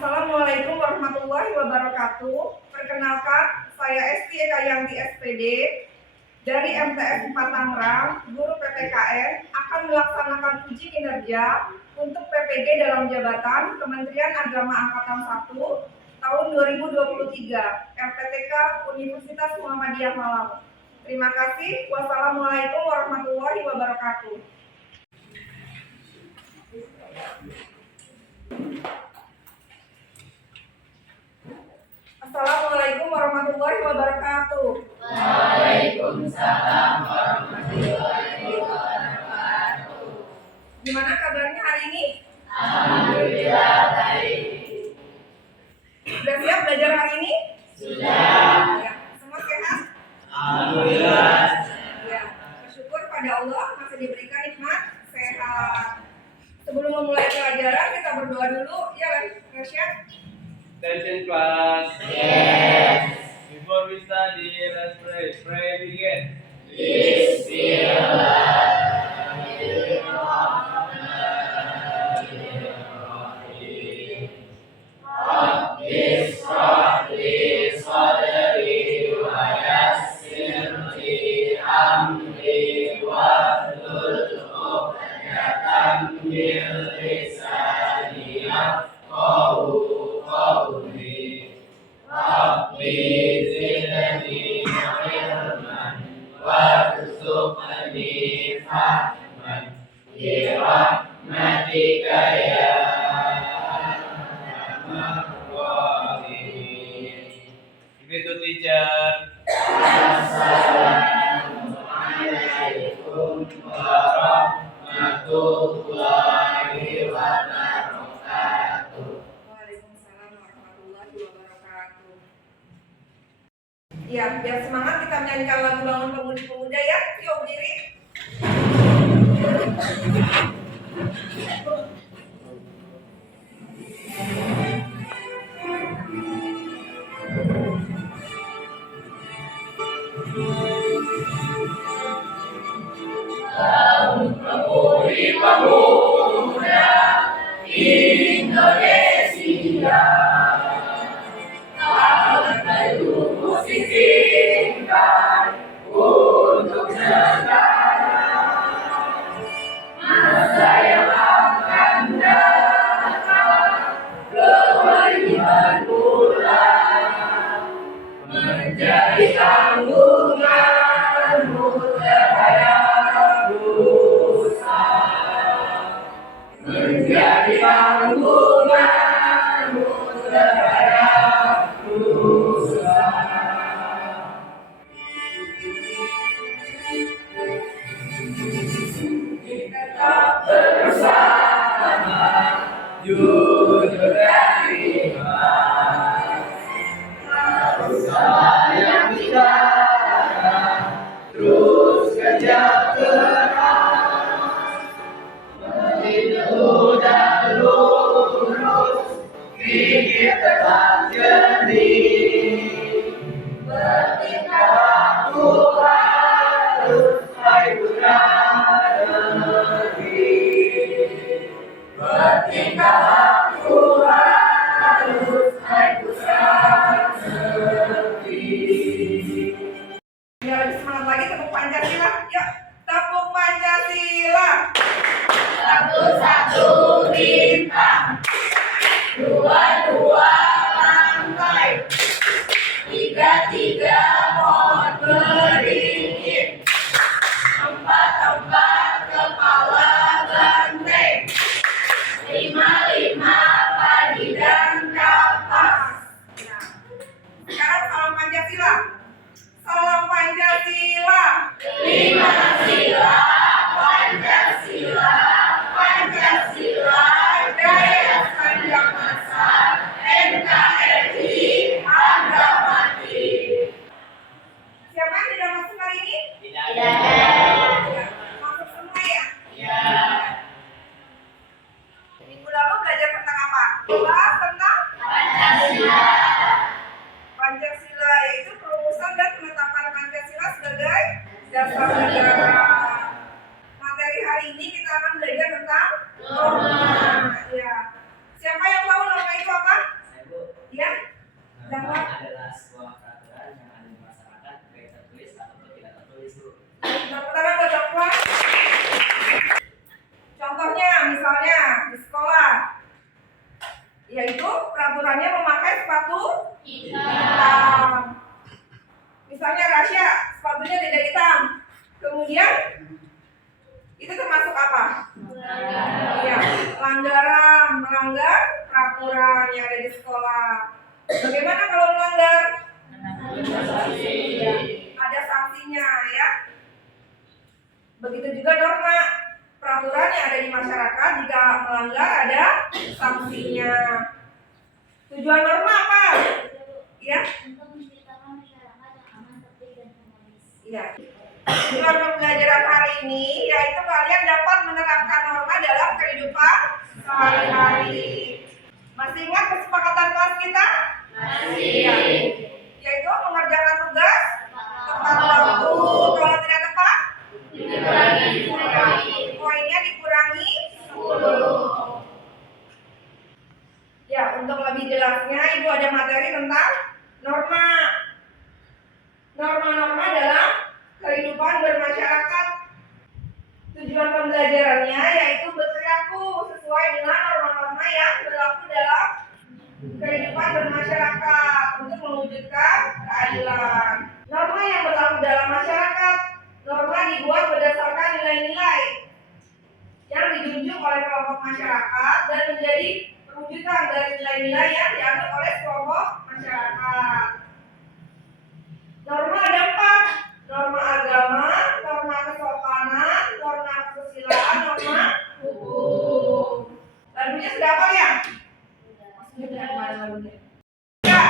Assalamualaikum warahmatullahi wabarakatuh. Perkenalkan, saya Esti Eka Yanti SPD dari MTS 4 Tangerang, guru PPKN, akan melaksanakan uji kinerja untuk PPG dalam jabatan Kementerian Agama Angkatan 1 tahun 2023, LPTK Universitas Muhammadiyah Malang. Terima kasih. Wassalamualaikum warahmatullahi wabarakatuh. Assalamualaikum warahmatullahi wabarakatuh. Waalaikumsalam warahmatullahi wabarakatuh. Gimana kabarnya hari ini? Alhamdulillah baik. Sudah siap belajar hari ini? Sudah. Ya, semua sehat? Alhamdulillah. Ya, bersyukur pada Allah masih diberikan nikmat sehat. Sebelum memulai pelajaran kita berdoa dulu, ya Rasya? Attention class. Yes. Before we study, let's pray. Pray begin. Bismillahirrahmanirrahim. Rabbis shrah li sadri wa yassir li amri wahlul 'uqdatam min lisani yafqahu qawli. Rabbi zidni ilman warzuqni fahman bi rahmatika ya arhamar rahimin. Give it to teacher. Assalamualaikum warahmatullahi wabarakatuh. Waalaikumsalam warahmatullahi wabarakatuh. Ya, biar semangat kita menyanyikan lagu Bangun Pemudi-Pemuda ya. Yuk berdiri. Pemudi-pemuda Indonesia, tak perlu musiskan untuk negara. Masa yang akan datang kewajiban pula menjadi tanggunganmu terhadap nusa, menjadi tanggunganmu terhadap nusa. Kita tak bersama, jujur dan ikhlas. Bersama yang bicara, terus kerja keras, menjauh dan lurus, pikir tetap jernih. Bertingkah laku harus baik putra negeri. Bertingkah laku harus baik putra negeri. Biar lebih semangat lagi tepuk Pancasila. Yuk, tepuk Pancasila. Satu-satu bintang, dua-dua lantai, tiga-tiga pohon beringin, empat-empat kepala banteng, lima-lima padi dan kapas. Nah, sekarang salam Pancasila. Salam Pancasila. Lima sila Pancasila, Pancasila jaya sepanjang masa, NKRI harga mati. Siapa yang tidak masuk hari ini? Tidak. Ya, masuk semua ya. Ya. Minggu lalu belajar tentang apa? Bahas tentang Pancasila. Pancasila, yaitu perumusan dan penetapan Pancasila sebagai dasar negara. Materi hari ini kita akan belajar tentang norma. Ya. Siapa yang tahu norma itu apa? Misalnya Rasya, sepatunya tidak hitam. Kemudian itu termasuk apa? Iya, pelanggaran, melanggar peraturan yang ada di sekolah. Bagaimana kalau melanggar? Ada sanksinya ya. Begitu juga norma peraturan yang ada di masyarakat, jika melanggar ada sanksinya. Tujuan norma apa? Ya. Iya. Tujuan pembelajaran hari ini yaitu kalian dapat menerapkan norma dalam kehidupan sehari-hari. Masih ingat kesepakatan kelas kita? Masih. Iya. Yaitu mengerjakan tugas tepat waktu. Kalau tidak tepat, poinnya dikurangi 10. Ya, untuk lebih jelasnya Ibu ada materi tentang norma. Norma-norma dalam kehidupan bermasyarakat. Tujuan pembelajarannya yaitu berperilaku sesuai dengan norma-norma yang berlaku dalam kehidupan bermasyarakat untuk mewujudkan keadilan. Norma yang berlaku dalam masyarakat. Norma dibuat berdasarkan nilai-nilai yang dijunjung oleh kelompok masyarakat dan menjadi perwujudan dari nilai-nilai yang dianut oleh kelompok masyarakat. Norma ada 4. Norma agama, norma kesopanan, norma kesusilaan, norma hukum. Lagunya sudah apa ya? Sudah, kemana lagunya? Ya.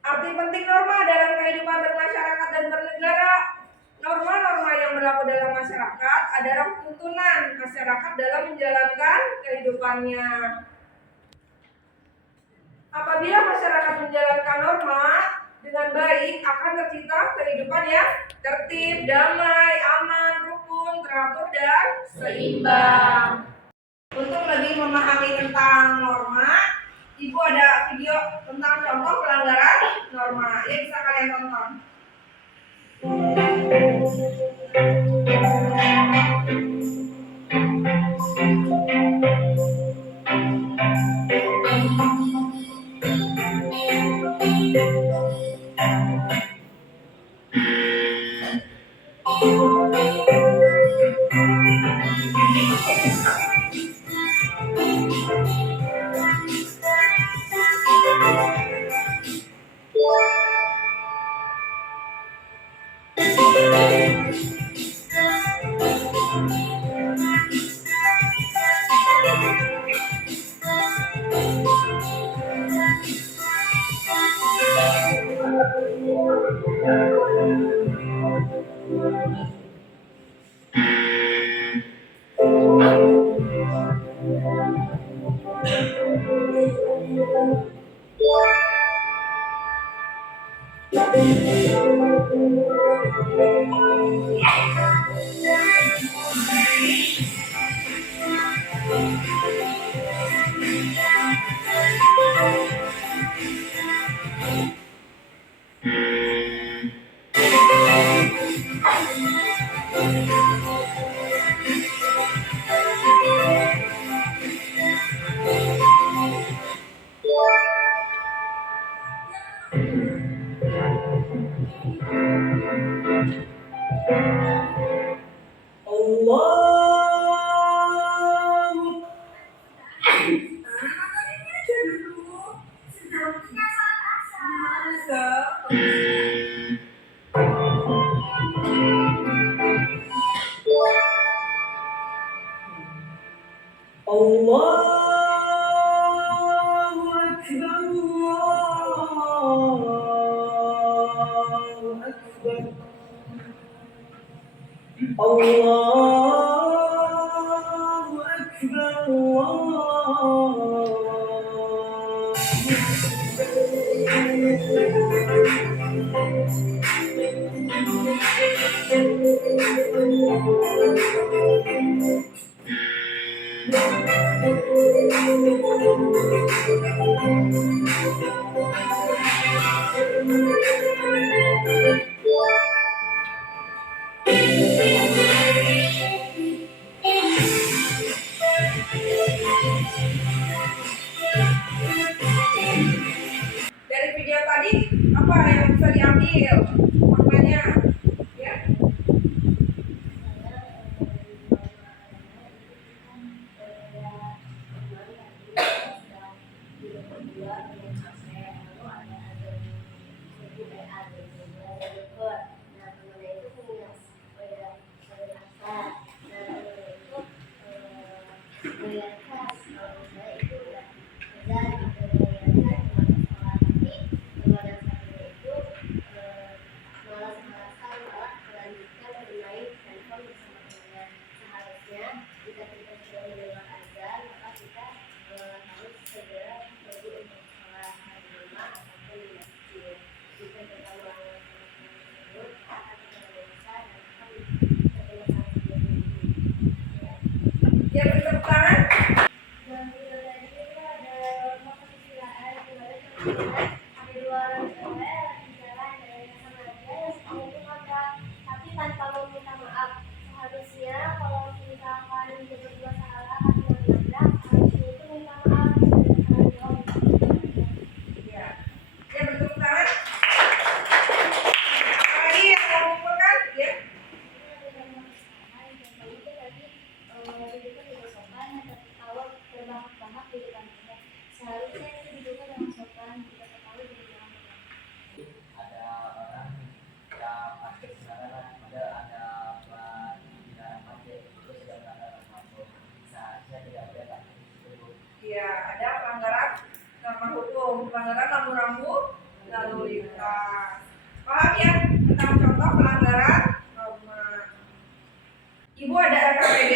Arti penting norma dalam kehidupan bermasyarakat dan bernegara. Norma-norma yang berlaku dalam masyarakat adalah tuntunan masyarakat dalam menjalankan kehidupannya. Apabila masyarakat menjalankan norma dengan baik, akan tercipta kehidupan yang tertib, damai, aman, rukun, teratur, dan seimbang. Untuk lebih memahami tentang norma, Ibu ada video tentang contoh pelanggaran norma. Ya, bisa kalian tonton. Allahu Akbar, Allahu Dari video tadi apa yang bisa diambil maknanya ya? Ya, beri tepuk tangan. Tapi tanpa meminta maaf. Seharusnya kalau misalkan kita berdua salah atau menabrak, harusnya itu minta maaf dan tanggung jawab. Ya, ya beri tepuk tangan. Lagi yang mau mengumpulkan ya. Seharusnya itu diduga dengan sopan, tidak terlalu berlebihan. ada orang yang pakai sekarang padahal ada dilarang pakai itu sudah melanggar hukum. Seharusnya tidak boleh pakai itu. Ya, ada pelanggaran norma hukum, pelanggaran rambu-rambu lalu lintas. Paham ya tentang contoh pelanggaran norma. Ibu ada RKPD,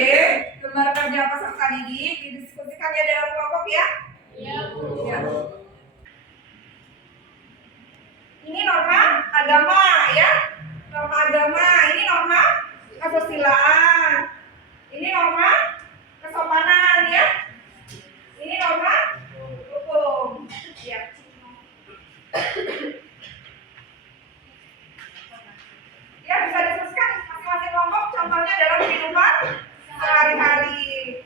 lembar kerja peserta didik, didiskusikan ya dalam kelompok ya. Iya, Bu. Ya. Ini norma agama ya, norma agama. Ini norma kesusilaan. Ini norma kesopanan ya. Ini norma hukum. Ya. Ya, bisa diskusikan masing-masing kelompok contohnya dalam kehidupan sehari-hari.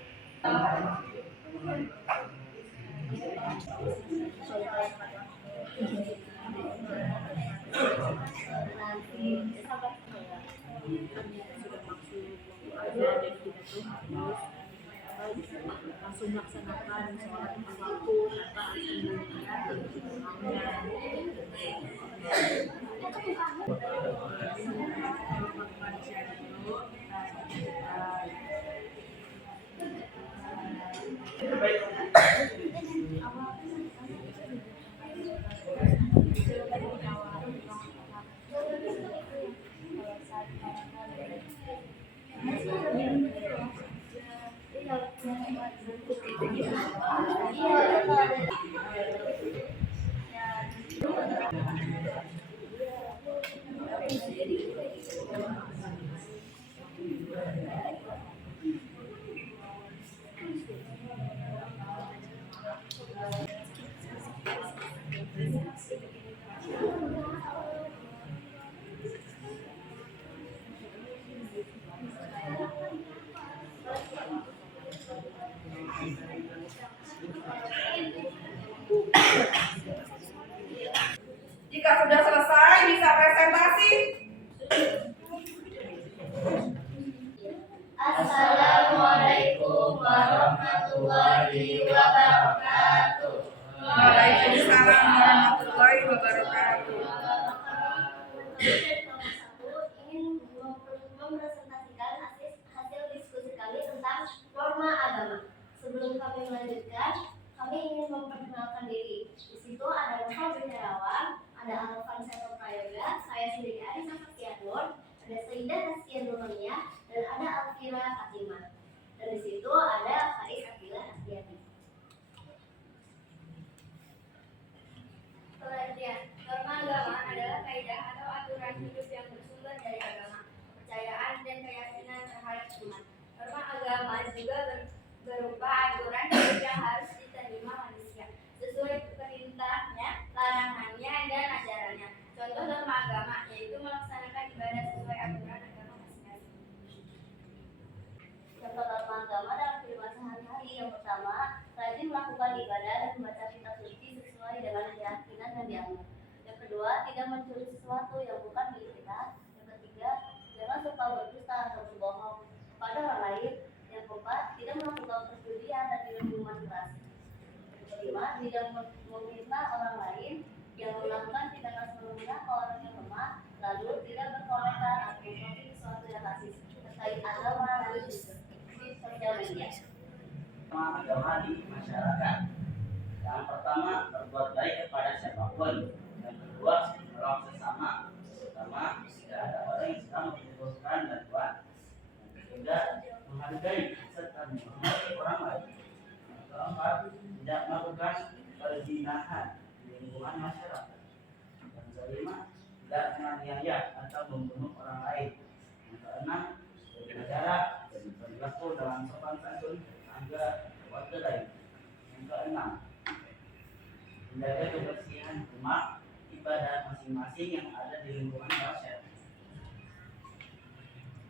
langsung melaksanakan sholat tepat waktu tanpa Jika sudah selesai bisa presentasi. Assalamualaikum warahmatullahi wabarakatuh. Waalaikumsalam warahmatullahi wabarakatuh. Ingin mempresentasikan hasil diskusi kami tentang norma agama. Sebelum kami melanjutkan, kami ingin memperkenalkan diri. Di situ ada Muhammad Herawan, ada Alvan Seto Prayoga, saya sendiri Arisa Saktianur, ada Sayyidah Taskia Nurmania, dan dan ada Alfira Fatimah. Dan di situ ada Faiz Akila Astiati. Pengertian norma agama adalah kaidah atau aturan hidup yang bersumber dari agama, kepercayaan dan keyakinan terhadap Tuhan. Norma agama juga berupa aturan hidup yang harus diterima manusia sesuai perintahnya, larangannya, dan ajarannya. Contoh norma agama yaitu melaksanakan ibadah sesuai aturan agama masing-masing. Contoh norma agama dalam kehidupan sehari-hari: yang pertama, rajin melakukan ibadah dan membaca kitab suci sesuai dengan keyakinan dan dianggap. Yang kedua, tidak mencuri sesuatu yang bukan milik kita. Yang ketiga, jangan suka berdusta atau berbohong kepada orang lain. Yang keempat, tidak melakukan perjudian dan minuman keras. Yang kelima, tidak memfitnah orang lain, yang melakukan tindakan semena-mena ke orang yang lemah, lalu tidak berkomentar atau mengkritik sesuatu yang rasis terkait agama dan sosial media. Agama di masyarakat. Yang pertama, berbuat baik kepada siapapun. Yang kedua, menolong sesama, terutama jika ada orang yang sedang membutuhkan bantuan. Yang ketiga, menghargai serta menghormati orang lain. Yang keempat, tidak melakukan perzinahan di lingkungan masyarakat. Yang kelima, tidak menganiaya atau membunuh orang lain. Yang keenam, bernegara dan berlaku dalam sopan santun tetangga warga lain. Yang keenam, menjaga kebersihan rumah ibadah masing-masing yang ada di lingkungan masyarakat.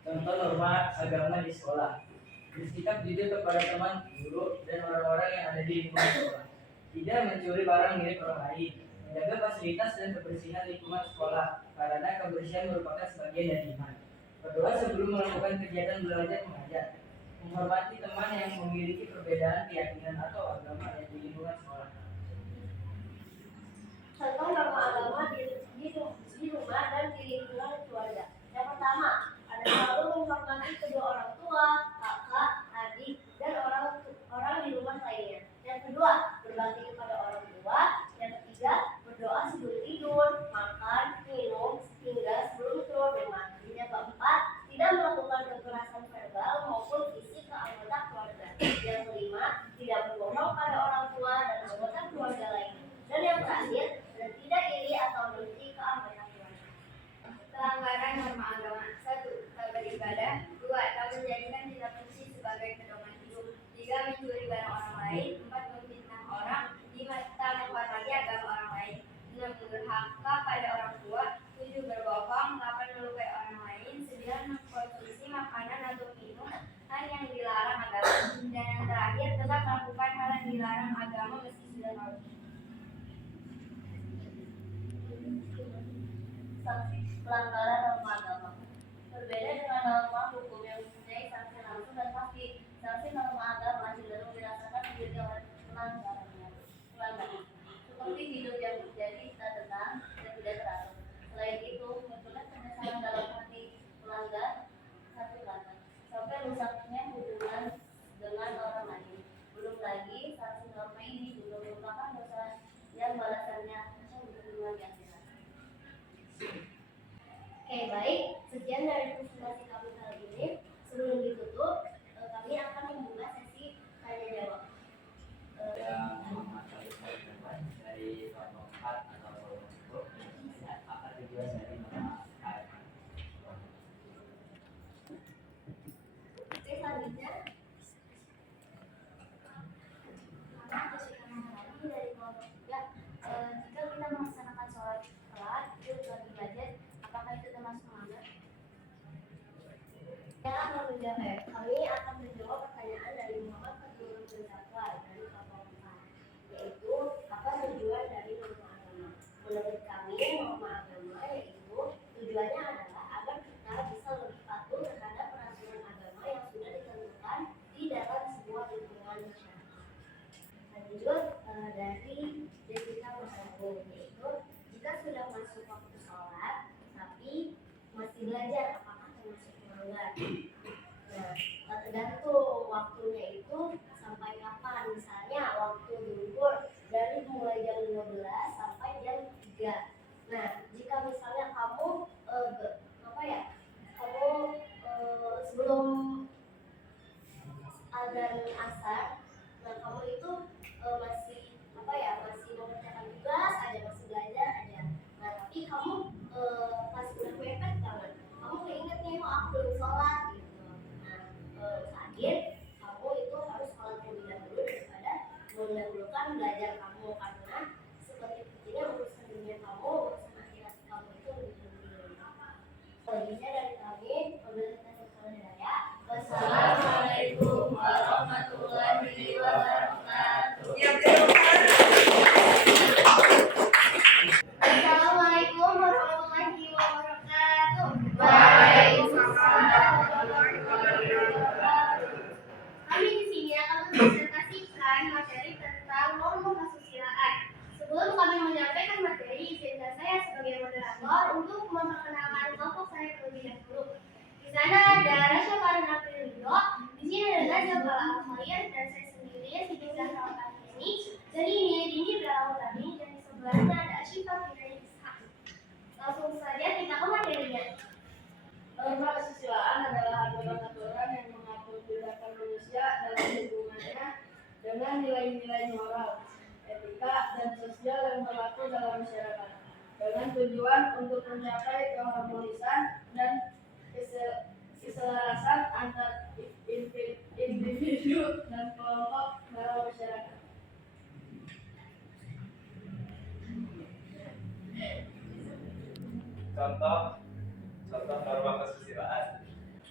Contoh norma agama di sekolah: bersikap jujur kepada teman, guru, dan orang-orang yang ada di lingkungan sekolah. Tidak mencuri barang milik orang lain. Menjaga fasilitas dan kebersihan lingkungan sekolah, karena kebersihan merupakan sebagian dari iman. Berdoa sebelum melakukan kegiatan belajar mengajar. Menghormati teman yang memiliki perbedaan keyakinan atau agama yang di lingkungan sekolah. Contoh norma agama di rumah dan di lingkungan keluarga. Yang pertama, ada selalu menghormati kedua orang tua, kakak, adik, dan orang di rumah lainnya. Yang kedua, berbakti kepada orang tua. Yang ketiga, berdoa sebelum tidur, makan, minum, hingga sebelum keluar rumah. Yang keempat, tidak melakukan kekerasan verbal maupun fisik ke anggota keluarga. Yang kelima, tidak berbohong pada orang tua dan anggota keluarga lain. Dan yang terakhir, tidak iri atau dengki ke anggota keluarga. Pelanggaran norma agama: 1. Tak beribadah. 2. Tak menjadikan kitab suci sebagai pedoman hidup. 3. Mencuri barang orang lain. 4. Memfitnah orang. 5. Tak menghormati agama orang lain. 6. Durhaka pada orang tua. 7. Berbohong. 8. Melukai orang lain. 9. Mengkonsumsi makanan atau minuman yang dilarang agama. Dan yang terakhir, tetap melakukan hal yang dilarang agama meski sudah tahu. Sanksi pelanggaran norma agama. Berbeda dengan norma hukum yang mempunyai sanksi langsung dan pasti, sanksi norma agama cenderung dirasakan sendiri oleh pelanggarannya. Seperti hidup yang menjadi tak tenang dan tidak teratur. Selain itu, munculnya penyesalan dalam hati pelanggar satu kata, sampai rusaknya hubungan dengan orang lain. Belum lagi, sanksi norma ini juga merupakan dosa yang balasannya hubungan di akhirat. Oke, baik. Sekian dari presentasi kami kali ini. Sebelum ditutup, kami akan membuka sesi tanya jawab. Dari kelompok 4 atau kelompok 10, apa tujuan dari norma agama? Oke, selanjutnya karena kesulitan memahami dari kelompok 3, jika kita melaksanakan sholat telat itu bagi budget, apakah itu termasuk melanggar? Kami akan menjawab pertanyaan dari Muhammad Fatul Bersakwa dari kelompok 4, yaitu apa tujuan dari norma agama? Menurut kami, norma agama yaitu tujuannya adalah agar kita bisa lebih patuh terhadap peraturan agama yang sudah ditentukan di dalam sebuah lingkungan masyarakat. Lanjut dari Jessica Masagung, yaitu jika sudah masuk waktu sholat tapi masih belajar, apakah termasuk melanggar? Nah, tergantung perilaku dalam masyarakat dengan tujuan untuk mencapai keharmonisan dan keselarasan antar individu dan kelompok dalam masyarakat. Contoh norma kesusilaan.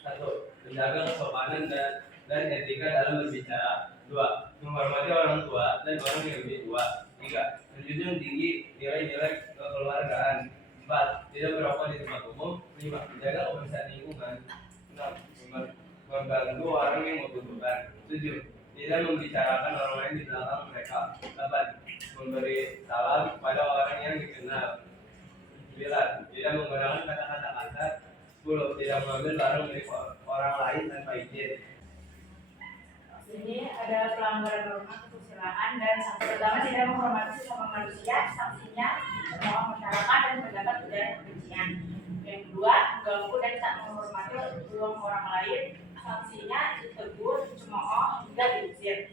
1. Menjaga kesopanan dan etika dalam berbicara. 2. Menghormati orang tua dan orang yang lebih tua. 3. Menjunjung tinggi nilai-nilai kekeluargaan. 4. Tidak merokok di tempat umum. 5. Menjaga kebersihan lingkungan. 6. Membantu orang yang membutuhkan. 7. Tidak membicarakan orang lain di belakang mereka. 8. Memberi salam kepada orang yang dikenal. 9. Tidak menggunakan kata-kata kasar. 10. Tidak mengambil barang milik orang lain tanpa izin. Ini ada pelanggaran norma kesusilaan dan sanksi pertama tidak menghormati sesama manusia, sanksinya menolak masyarakat dan mendapat ujaran kebencian. Yang kedua, mengganggu dan tak menghormati ruang orang lain, sanksinya ditegur, dicemooh, hingga diusir.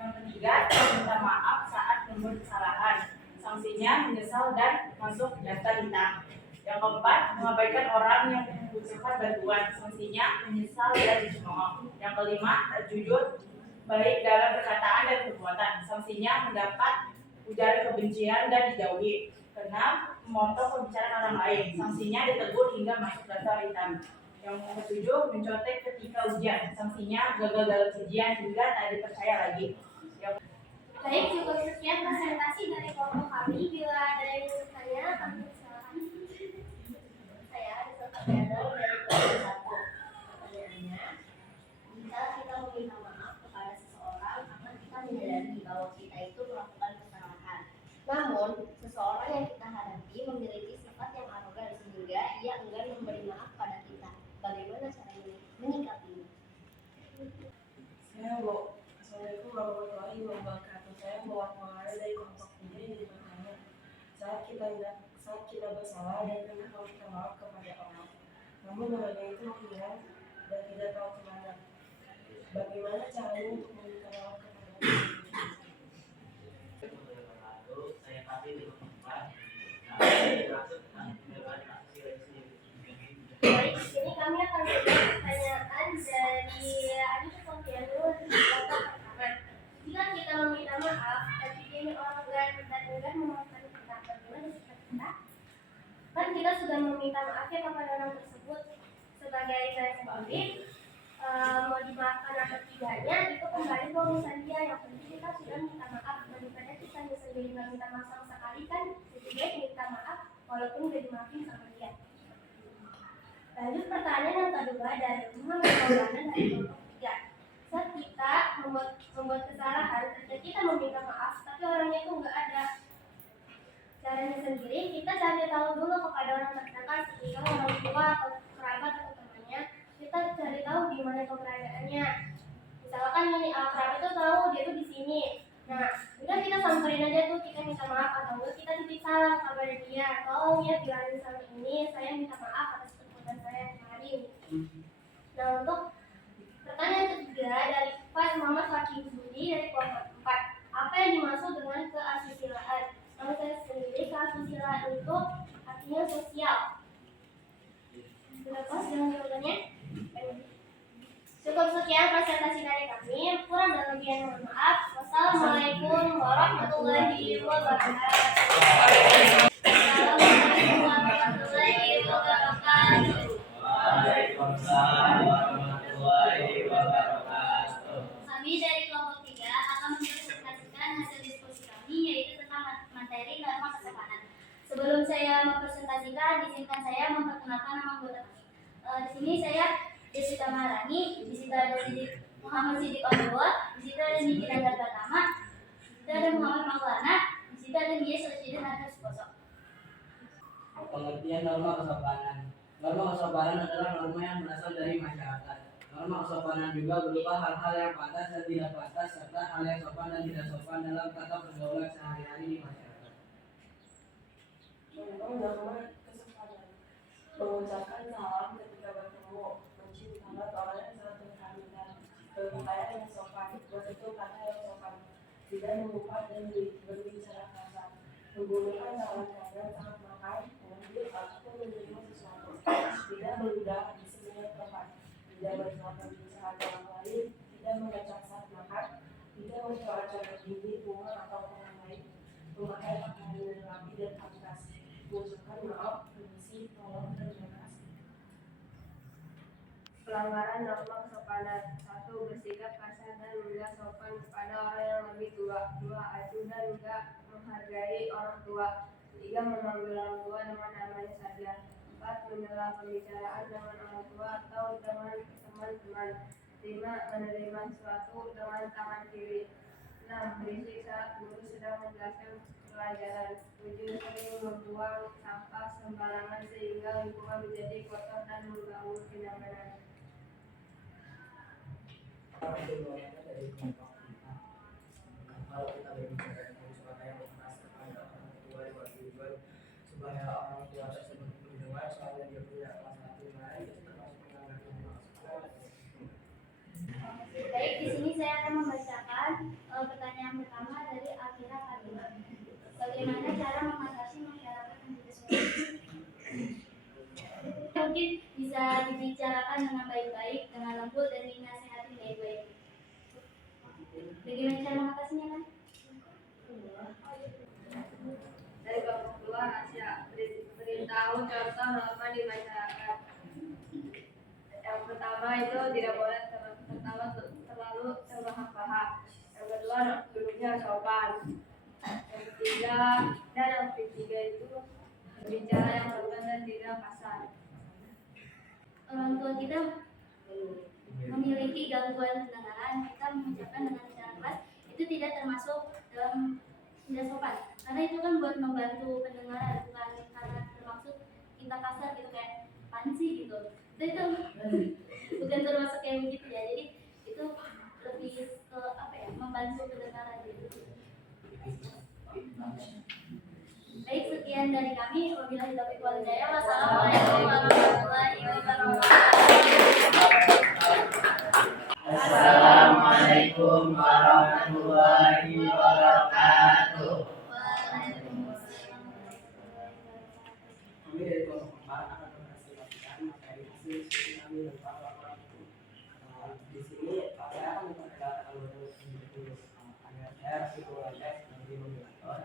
Yang ketiga, meminta maaf saat membuat kesalahan, sanksinya menyesal dan masuk daftar hitam. Yang keempat, mengabaikan orang yang membutuhkan bantuan, sanksinya menyesal dan dicemooh. Yang kelima, jujur baik dalam perkataan dan perbuatan, sanksinya mendapat ujaran kebencian dan dijauhi. Keenam, memotong pembicaraan orang lain, sanksinya ditegur hingga masuk daftar hitam. Yang ketujuh, mencontek ketika ujian, sanksinya gagal dalam ujian hingga tak dipercaya lagi. Baik, cukup sekian presentasi dari kelompok kami. Bila ada yang ingin bertanya, kami silakan. Saya Rizal Fabiano dari kelompok 1. Pertanyaannya, jika kita meminta maaf kepada seseorang karena kita menyadari bahwa kita itu melakukan kesalahan, namun seseorang yang kita hadapi memiliki sifat yang arogan sehingga ia enggan memberi maaf pada kita, bagaimana cara menyikapinya? Assalamualaikum warahmatullahi wabarakatuh. Saya Muhammad Muhammad dari kelompok 3 yang bertanya, saat kita bersalah dan ingin meminta maaf kepada orang, namun orangnya itu menghilang dan tidak tahu kemana. Bagaimana caranya untuk meminta maaf kepada orang? Saya kasih di tempat. Baik, di sini kami akan menjawab pertanyaan dari Adi Sofiano di kelompok pertama. Jika kita meminta maaf, tapi ini orang dan memaafkan kita, bagaimana sikap kita? Kan kita sudah meminta maaf ya kepada orang tersebut. Sebagai saya sendiri, mau dimaafkan atau tidaknya itu kembali ke urusan dia. Yang penting kita sudah minta maaf, daripada kita sendiri nggak minta maaf sama sekali, kan lebih baik minta maaf walaupun udah dimaafin sama dia. Lanjut pertanyaan yang kedua dari Muhammad Maulana dari kelompok 3. Saat kita membuat kesalahan, ketika kita meminta maaf, tapi orangnya itu nggak ada, caranya sendiri, kita cari tahu dulu kepada orang terdekat, seperti orang tua atau kerabat atau temannya, kita cari tahu di mana keberadaannya. Misalkan ini kerabat itu tahu dia tuh di sini. Nah, udah kita samperin aja tuh, kita minta maaf atau enggak kita titip salam kepada dia. Tolong ya bilangin sama ini, saya minta maaf atas perbuatan saya kemarin. Nah, untuk pertanyaan ketiga dari Pak Muhammad Fakih Budi dari kelompok 4. Apa yang dimaksud dengan keasusilaan? Kalau saya sendiri, keasusilaan itu artinya sosial. Sudah pas dengan jawabannya? Cukup sekian presentasi dari kami. Kurang dan lebihnya mohon maaf. Wassalamualaikum warahmatullahi wabarakatuh. Assalamualaikum warahmatullahi wabarakatuh. Waalaikumsalam warahmatullahi wabarakatuh. Kami dari kelompok 3 akan mempresentasikan hasil diskusi kami, yaitu tentang materi norma kesopanan. Sebelum saya mempresentasikan, izinkan saya memperkenalkan nama anggota kami. Di sini saya Jessica Maharani, di situ ada Muhammad Siddiq Abdul, di situ ada Niki Nandar Pratama, di situ ada Muhammad Maulana, di situ ada Nia Sosjidin Atas Koso. Pengertian norma kesopanan. Norma kesopanan adalah norma yang berasal dari masyarakat. Norma kesopanan juga berupa hal-hal yang pantas dan tidak pantas, serta hal yang sopan dan tidak sopan dalam tata pergaulan sehari-hari di masyarakat. Contoh norma kesopanan: mengucapkan salam ketika bertemu, mencium tangan orang yang sangat berkaitan, berpakaian yang sopan, bertutur kata yang sopan, tidak mengumpat dan berbicara kasar, menggunakan tangan kanan saat makan, mengambil ataupun menerima sesuatu, tidak meludah di semua tempat, tidak melakukan usaha orang lain, tidak mengacak saat makan, tidak mencoba-coba gigi, bunga atau orang lain, memakai pakaian yang rapi dan pantas, mengucapkan maaf, permisi, tolong, dan terima kasih. Pelanggaran norma kesopanan. 1. Bersikap kasar dan tidak sopan kepada orang yang lebih tua. 2. Acuh dan tidak menghargai orang tua. 3. Memanggil orang tua dengan namanya saja. 4. Menyela pembicaraan dengan orang tua atau dengan teman-teman. 5. Menerima sesuatu dengan tangan kiri. 6. Berisik saat guru sedang menjelaskan pelajaran. 7. Sering membuang sampah sembarangan sehingga lingkungan menjadi kotor dan mengganggu kenyamanan. Dari kelompok kita. Kalau kita berbicara tentang suara yang keras kepada orang tua di bawah tujuan supaya orang tua tersebut mendengar soal yang dia punya kelas satu lain itu termasuk melanggar norma kesopanan. Baik, di sini saya akan membacakan pertanyaan pertama dari Akira Fatima. Bagaimana cara mengatasi masyarakat yang tidak sesuai? Mungkin bisa dibicarakan dengan baik-baik, dengan lembut dan dinasihati baik-baik. Bagaimana cara mengatasinya kan? Dari kelompok 2, Rasya. Beritahu contoh norma di masyarakat. Yang pertama itu tidak boleh terlalu terbahak-bahak. Yang kedua, duduknya sopan. Yang ketiga itu berbicara yang sopan dan tidak kasar. Orang tua kita memiliki gangguan pendengaran, kita mengucapkan dengan cara keras itu tidak termasuk dalam tidak sopan, karena itu kan buat membantu pendengaran, bukan karena termasuk kita kasar gitu kayak panci gitu. Itu bukan termasuk kayak begitu ya. Jadi itu lebih ke apa ya, membantu pendengaran gitu. Baik, sekian dari kami. Wabillahi taufiq wal hidayah. Wassalamualaikum warahmatullahi wabarakatuh. Assalamualaikum warahmatullahi wabarakatuh. Kami dari kelompok 4 akan mempresentasikan materi hasil diskusi kami tentang laporan hukum. Di sini saya akan memperkenalkan anggota individu. Ada saya Rafiqul Wajah sebagai moderator,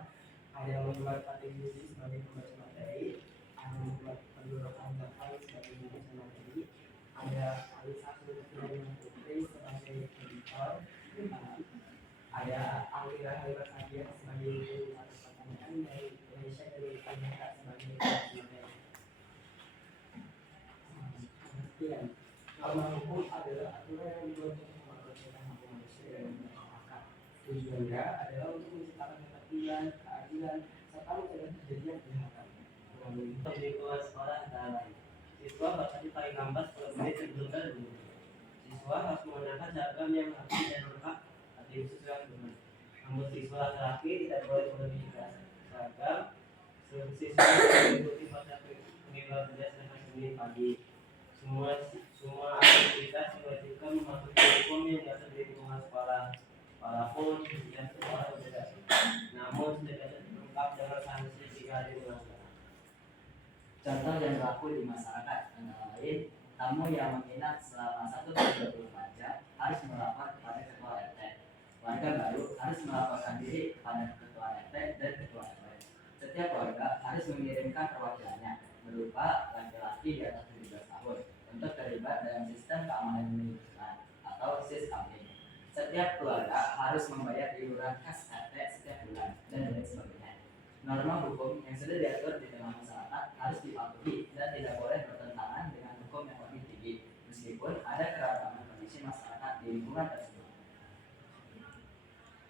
ada yang membuat kontribusi sebagai pembaca materi, ada yang membuat penjelasan daftar sebagai pembaca materi, ada Alisa Sulaiman Putri sebagai editor, ada Alira Halimah Sadia sebagai moderator pertanyaan, dari Indonesia dari Indonesia sebagai pembaca materi. Kemudian, norma hukum adalah aturan yang dibuat untuk memperhatikan hak manusia dan masyarakat. Tujuannya adalah untuk menciptakan ketertiban, keadilan, serta mencegah terjadinya kejahatan. Di kelas sekolah antara lain, siswa bertanya paling lambat 10 menit sebelum berguru. Siswa harus menggunakan seragam yang rapi dan lengkap, atribut sesuai dengan. Namun siswa laki-laki tidak boleh melebihi seragam. Siswa mengikuti proses penilaian berdasarkan Senin pagi. Semua aktivitas diwajibkan mematuhi hukum yang diatur di lingkungan sekolah. Walaupun tidak sekolah berbeda, namun tidak lengkap dengan sanksi jika dilanggar. Contoh yang berlaku di masyarakat antara lain, tamu yang menginap selama 1/24 jam harus melapor kepada ketua RT. Warga baru harus melaporkan diri kepada ketua RT dan ketua RW. Setiap warga harus mengirimkan perwakilannya berupa laki-laki di atas 17 tahun untuk terlibat dalam sistem keamanan lingkungan atau SISKAMLIN. Setiap keluarga harus membayar iuran khas RT setiap bulan dan lain sebagainya. Norma hukum yang sudah diatur di tengah masyarakat harus dipatuhi dan tidak boleh bertentangan dengan hukum yang lebih tinggi, meskipun ada keragaman kondisi masyarakat di lingkungan tersebut.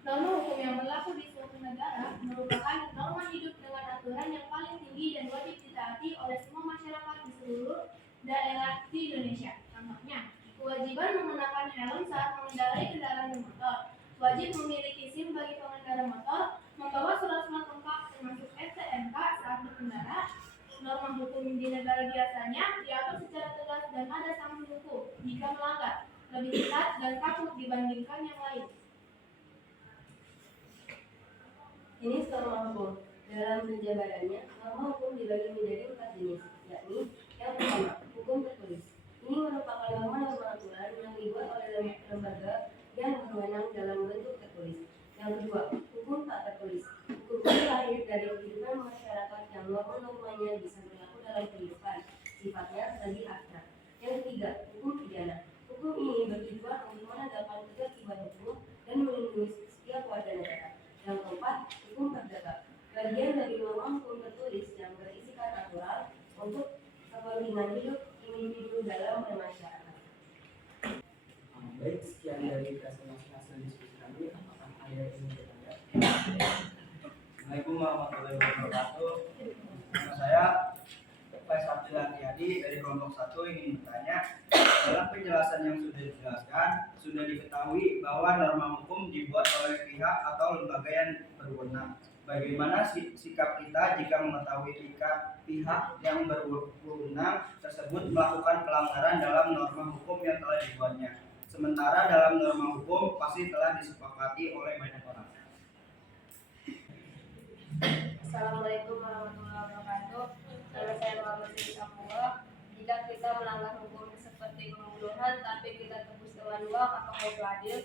Norma hukum yang berlaku di suatu negara merupakan norma hidup dengan aturan yang paling tinggi dan wajib ditaati oleh semua masyarakat di seluruh daerah di Indonesia. Contohnya, kewajiban mengenakan helm saat mengendarai kendaraan bermotor, wajib memiliki SIM bagi pengendara motor, membawa surat-surat lengkap termasuk STNK saat berkendara. Norma hukum di negara biasanya diatur secara tegas dan ada sanksi hukum jika melanggar, lebih ketat dan kaku dibandingkan yang lain. Ini norma hukum. Dalam Dalam penjabarannya, norma hukum dibagi menjadi 4 jenis, yakni yang pertama, hukum tertulis. Ini merupakan norma-norma aturan yang dibuat oleh lembaga yang berwenang dalam bentuk tertulis. Yang kedua, hukum tak tertulis. Hukum ini lahir dari kehidupan masyarakat yang norma-normanya bisa berlaku dalam kehidupan, sifatnya lebih abstrak. Yang ketiga, hukum pidana. Hukum ini bertujuan untuk menegakkan ketertiban hukum dan melindungi setiap warga negara. Yang keempat, hukum perdata. Bagian dari norma hukum tertulis yang berisikan aturan untuk kepentingan hidup individu dalam bermasyarakat. Baik, sekian dari presentasi hasil diskusi kami. Apakah ada yang ingin bertanya? Assalamualaikum warahmatullahi wabarakatuh. Nama saya Faiz Abdul Atiadi dari kelompok 1 ingin bertanya, dalam penjelasan yang sudah dijelaskan, sudah diketahui bahwa norma hukum dibuat oleh pihak atau lembaga yang berwenang. Bagaimana sikap kita jika mengetahui pihak yang berwenang tersebut melakukan pelanggaran dalam norma hukum yang telah dibuatnya? Sementara dalam norma hukum pasti telah disepakati oleh banyak orang. Assalamualaikum warahmatullahi wabarakatuh. Nama saya Muhammad Siti Samuel. Jika kita melanggar hukum seperti pembunuhan tapi kita tebus dengan uang, apakah itu adil?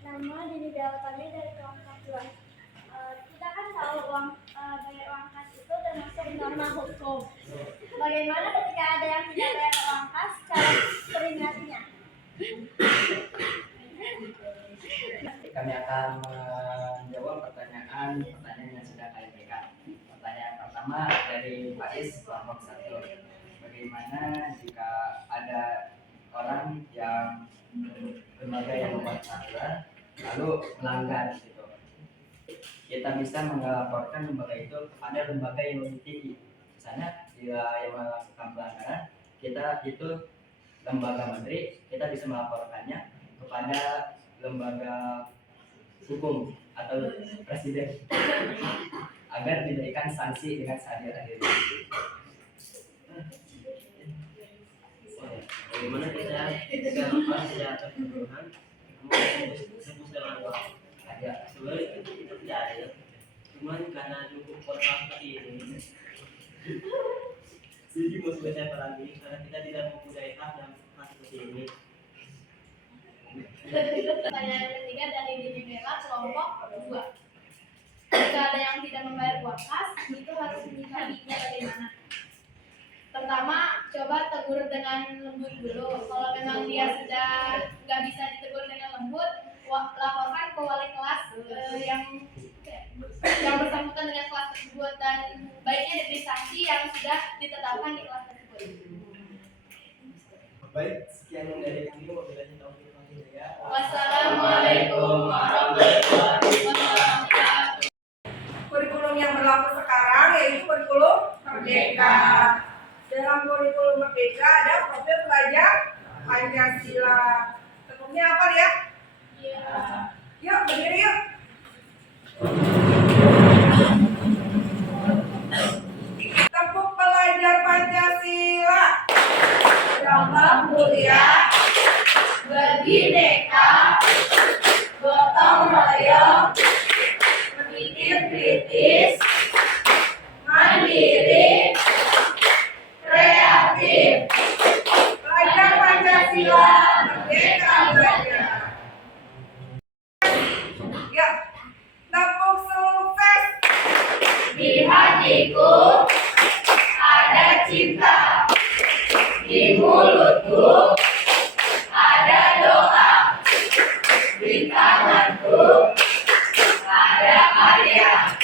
Nama Dini kami dari kelompok 2. Kita kan tahu bayar uang kas itu termasuk norma hukum. Bagaimana ketika ada yang tidak bayar uang kas, cara peringatinya? Kami akan menjawab pertanyaan yang sudah kami berikan. Pertanyaan pertama dari Pak Is, kelompok 1. Bagaimana jika ada orang yang lembaga yang membuat peraturan lalu melanggar gitu? Kita bisa melaporkan lembaga itu kepada lembaga yang lebih tinggi. Misalnya jika yang melakukan pelanggaran, kita itu lembaga menteri, kita bisa melaporkannya kepada lembaga hukum atau presiden agar diberikan sanksi dengan seadil-adilnya. Bagaimana kita melakukan kejahatan pembunuhan namun tebus dengan uang? Ada Sebenarnya itu tidak ada ya. Cuman karena cukup kota seperti ini, jadi mau saya perangi karena kita tidak mempunyai hak dan hak seperti ini. Pertanyaan ketiga dari Dini Bella, kelompok 2. Jika ada yang tidak membayar uang kas, itu harus menyikapinya bagaimana? Pertama, coba tegur dengan lembut dulu. Kalau memang dia sudah nggak bisa ditegur dengan lembut, laporkan ke wali kelas yang bersangkutan dengan kelas tersebut, dan baiknya diberi sanksi yang sudah ditetapkan di kelas tersebut. Baik, sekian dari kami. Wabillahi taufiq wal hidayah. Wassalamualaikum warahmatullahi wabarakatuh. Kurikulum yang berlaku sekarang yaitu kurikulum Merdeka. Dalam kurikulum Merdeka ada profil pelajar Pancasila. Tentunya apa ya? Yuk berdiri yuk. Tepuk pelajar Pancasila. Jalan mulia, berbineka, gotong royong, berpikir kritis, mandiri, kreatif. Pelajar Pancasila, merdeka belajar. Ya, tepuk sukses. Di hatiku ada cinta, di mulutku ada doa, di tanganku ada karya.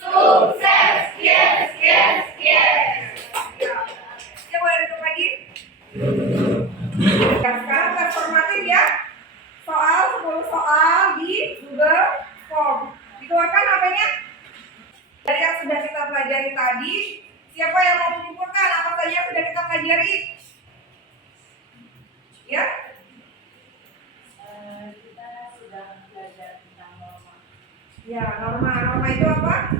Sukses, yes, yes, yes. Ya, boleh duduk lagi. Sekarang tes formatif ya. Soal 10 soal di Google Form. Dikeluarkan HP-nya. Dari yang sudah kita pelajari tadi, siapa yang mau menyimpulkan apa saja yang sudah kita pelajari? Ya? Kita sudah belajar tentang norma. Ya, norma. Norma itu apa?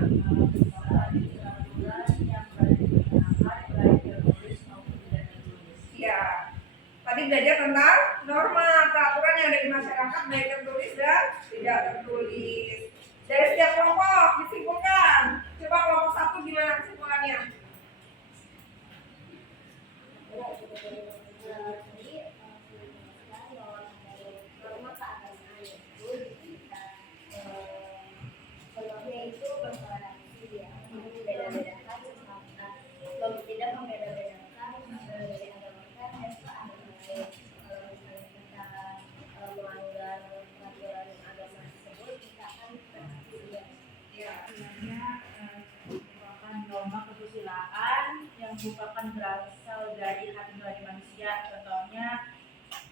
Peraturan yang digunakan baik tertulis maupun tidak tertulis. Ya. Tadi belajar tentang norma peraturan yang ada di masyarakat baik tertulis dan tidak tertulis. Dari setiap kelompok selanjutnya merupakan norma kesusilaan yang merupakan berasal dari hati nurani manusia. Contohnya,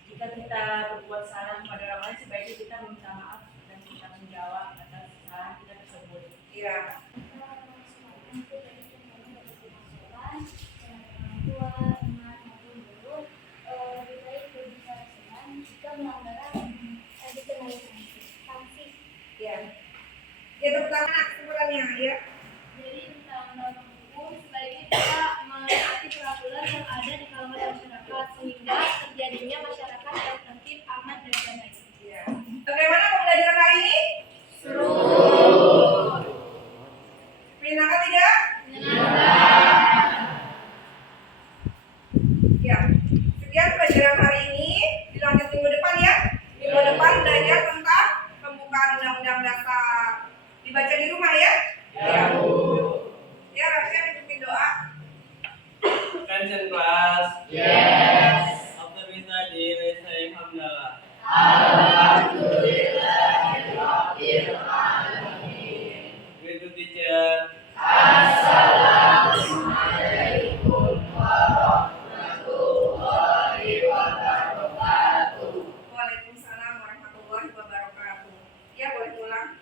jika kita berbuat salah kepada orang lain, sebaiknya kita meminta maaf dan kita menjawab atas kesalahan kita tersebut. Iya. Iya. Ya, tepuk tangan kesimpulannya ya. Jadi tentang norma hukum sebaiknya kita menaati peraturan yang ada di kalangan masyarakat sehingga terjadinya masyarakat yang tertib, aman dan damai. Iya. Bagaimana pembelajaran hari ini? Seru. Menyenangkan tidak? Ya. Sekian pelajaran hari ini. Dilanjut minggu depan ya. Minggu depan belajar tentang pembukaan Undang-Undang Dasar. Dibaca di rumah ya. Ya. Ya, Rasya ditutupin doa. Attention class. Yes. After we study, let's say Alhamdulillah. Greet the teacher. Waalaikumsalam warahmatullahi wabarakatuh. Ya, boleh pulang.